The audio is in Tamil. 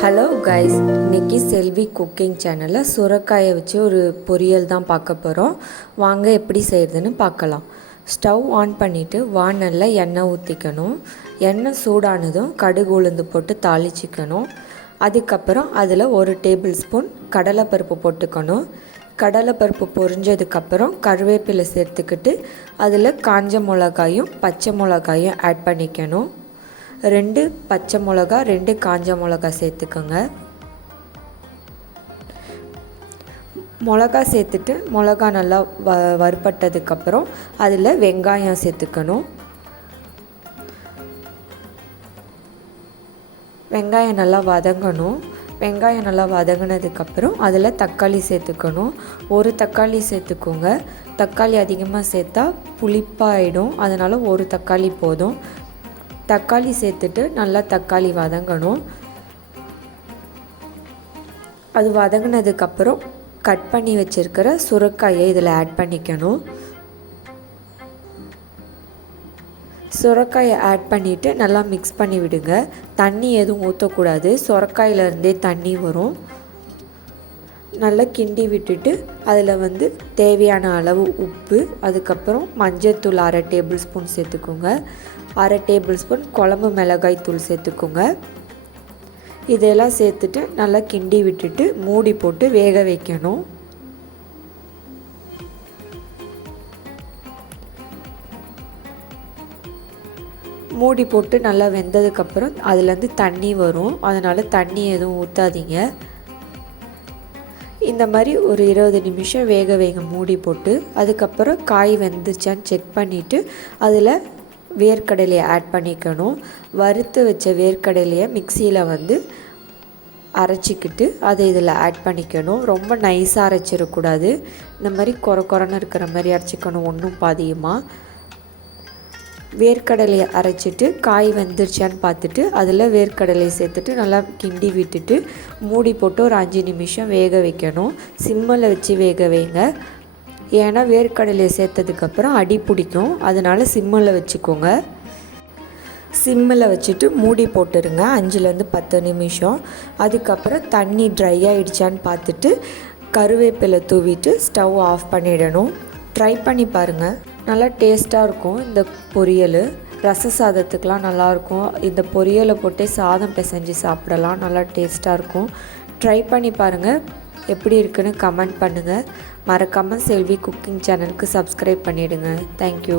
ஹலோ கைஸ், இன்றைக்கி செல்வி குக்கிங் சேனலில் சுரைக்காயை வச்சு ஒரு பொரியல் தான் பார்க்க போகிறோம். வாங்க எப்படி செய்கிறதுன்னு பார்க்கலாம். ஸ்டவ் ஆன் பண்ணிவிட்டு வானலில் எண்ணெய் ஊற்றிக்கணும். எண்ணெய் சூடானதும் கடுகு உளுந்து போட்டு தாளிச்சிக்கணும். அதுக்கப்புறம் அதில் 1 டேபிள் ஸ்பூன் கடலைப்பருப்பு போட்டுக்கணும். கடலைப்பருப்பு பொரிஞ்சதுக்கப்புறம் கருவேப்பிலை சேர்த்துக்கிட்டு அதில் காஞ்ச மிளகாயும் பச்சை மிளகாயும் ஆட் பண்ணிக்கணும். 2 பச்சை மிளகா 2 காஞ்ச மிளகா சேர்த்துக்கோங்க. மிளகா சேர்த்துட்டு மிளகா நல்லா வறுபட்டதுக்கப்புறம் அதில் வெங்காயம் சேர்த்துக்கணும். வெங்காயம் நல்லா வதங்கணும். வெங்காயம் நல்லா வதங்கினதுக்கப்புறம் அதில் தக்காளி சேர்த்துக்கணும். 1 தக்காளி சேர்த்துக்கோங்க. தக்காளி அதிகமாக சேர்த்தா புளிப்பாயிடும், அதனால் 1 தக்காளி போதும். தக்காளி சேர்த்துட்டு நல்லா தக்காளி வதங்கணும். அது வதங்கினதுக்கப்புறம் கட் பண்ணி வச்சுருக்கிற சுரைக்காயை இதில் ஆட் பண்ணிக்கணும். சுரைக்காயை ஆட் பண்ணிவிட்டு நல்லா மிக்ஸ் பண்ணி விடுங்க. தண்ணி எதுவும் ஊற்றக்கூடாது, சுரைக்காயிலேருந்தே தண்ணி வரும். நல்லா கிண்டி விட்டுட்டு அதில் தேவையான அளவு உப்பு, அதுக்கப்புறம் மஞ்சள்தூள் 1/2 டேபிள் ஸ்பூன் சேர்த்துக்கோங்க. 1/2 டேபிள் ஸ்பூன் குழம்பு மிளகாய் தூள் சேர்த்துக்கோங்க. இதெல்லாம் சேர்த்துட்டு நல்லா கிண்டி விட்டுட்டு மூடி போட்டு வேக வைக்கணும். மூடி போட்டு நல்லா வெந்ததுக்கப்புறம் அதுலேருந்து தண்ணி வரும், அதனால் தண்ணி எதுவும் ஊற்றாதீங்க. இந்த மாதிரி ஒரு 20 நிமிஷம் வேக வைங்க மூடி போட்டு. அதுக்கப்புறம் காய் வெந்துச்சான்னு செக் பண்ணிவிட்டு அதில் வேர்க்கடலையை ஆட் பண்ணிக்கணும். வறுத்து வச்ச வேர்க்கடலையை மிக்சியில் அரைச்சிக்கிட்டு அதை இதில் ஆட் பண்ணிக்கணும். ரொம்ப நைஸாக அரைச்சிடக்கூடாது, இந்த மாதிரி கொரன்னு இருக்கிற மாதிரி அரைச்சிக்கணும், ஒன்றும் பாதியமாக. வேர்க்கடலையை அரைச்சிட்டு காய் வெந்துருச்சான்னு பார்த்துட்டு அதில் வேர்க்கடலையை சேர்த்துட்டு நல்லா கிண்டி விட்டுட்டு மூடி போட்டு ஒரு 5 நிமிஷம் வேக வைக்கணும். சிம்மில் வச்சு வேக வைங்க, ஏன்னா வேர்க்கடலையை சேர்த்ததுக்கப்புறம் அடி பிடிக்கும், அதனால் சிம்மில் வச்சுக்கோங்க. சிம்மில் வச்சுட்டு மூடி போட்டுருங்க 5-10 நிமிஷம். அதுக்கப்புறம் தண்ணி ட்ரை ஆகிடுச்சான்னு பார்த்துட்டு கருவேப்பிலை தூவிட்டு ஸ்டவ் ஆஃப் பண்ணிடணும். ட்ரை பண்ணி பாருங்கள், நல்லா டேஸ்ட்டாக இருக்கும் இந்த பொரியல். ரச சாதத்துக்கெலாம் நல்லாயிருக்கும். இந்த பொரியலை போட்டு சாதம் பிசைஞ்சு சாப்பிடலாம், நல்லா டேஸ்ட்டாக இருக்கும். ட்ரை பண்ணி பாருங்கள், எப்படி இருக்குன்னு கமெண்ட் பண்ணுங்கள். மறக்காமல் செல்வி குக்கிங் சேனலுக்கு சப்ஸ்கிரைப் பண்ணிவிடுங்க. தேங்க்யூ.